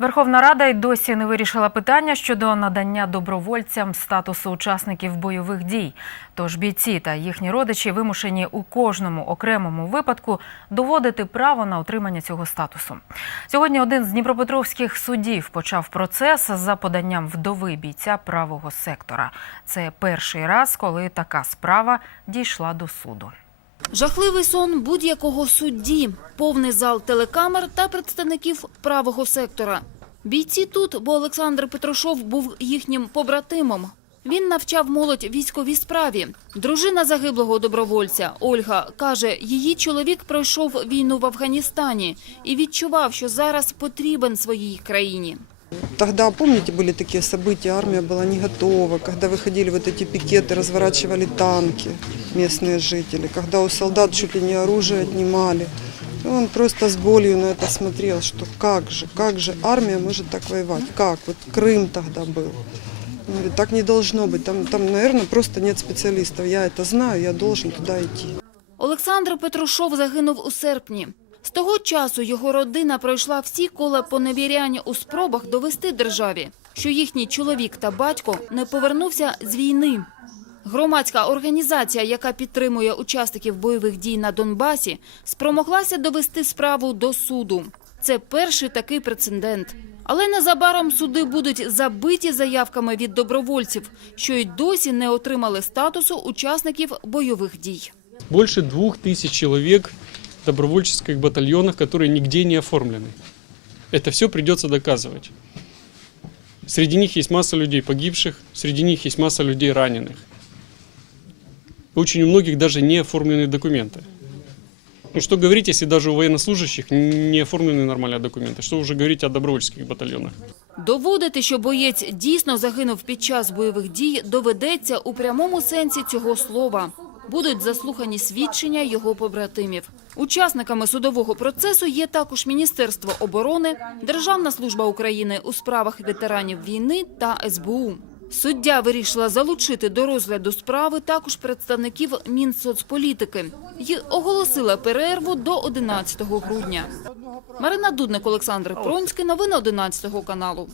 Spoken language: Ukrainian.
Верховна Рада й досі не вирішила питання щодо надання добровольцям статусу учасників бойових дій. Тож бійці та їхні родичі вимушені у кожному окремому випадку доводити право на отримання цього статусу. Сьогодні один з дніпропетровських судів почав процес за поданням вдови бійця правого сектора. Це перший раз, коли така справа дійшла до суду. Жахливий сон будь-якого судді, повний зал телекамер та представників правого сектора. Бійці тут, бо Олександр Петрошов був їхнім побратимом. Він навчав молодь військовій справі. Дружина загиблого добровольця Ольга каже, її чоловік пройшов війну в Афганістані і відчував, що зараз потрібен своїй країні. Тогда, помните, были такие события, армия была не готова, когда выходили вот эти пикеты, разворачивали танки местные жители, когда у солдат чуть ли не оружие отнимали. И он просто с болью на это смотрел, что как же, как же армия может так воевать, как, вот Крым тогда был. Он говорит, так не должно быть, там, там, наверное, просто нет специалистов, я это знаю, я должен туда идти. Олександр Петрушов загинув у серпні. З того часу його родина пройшла всі кола поневіряння у спробах довести державі, що їхній чоловік та батько не повернувся з війни. Громадська організація, яка підтримує учасників бойових дій на Донбасі, спромоглася довести справу до суду. Це перший такий прецедент. Але незабаром суди будуть забиті заявками від добровольців, що й досі не отримали статусу учасників бойових дій. Больше двух тысяч человек в добровольческих батальонах, которые нигде не оформлены. Это все придется доказывать. Среди них есть масса людей погибших, среди них есть масса людей раненых. Очень у многих даже не оформлены документы. Ну что говорить, если даже у военнослужащих не оформлены нормальные документы? Что уже говорить о добровольческих батальонах? Доводити, що боєць дійсно загинув під час бойових дій, доведеться у прямому сенсі цього слова. Будуть заслухані свідчення його побратимів. Учасниками судового процесу є також Міністерство оборони, Державна служба України у справах ветеранів війни та СБУ. Суддя вирішила залучити до розгляду справи також представників Мінсоцполітики і оголосила перерву до 11 грудня. Марина Дудник, Олександр Пронський. Новини 11 каналу.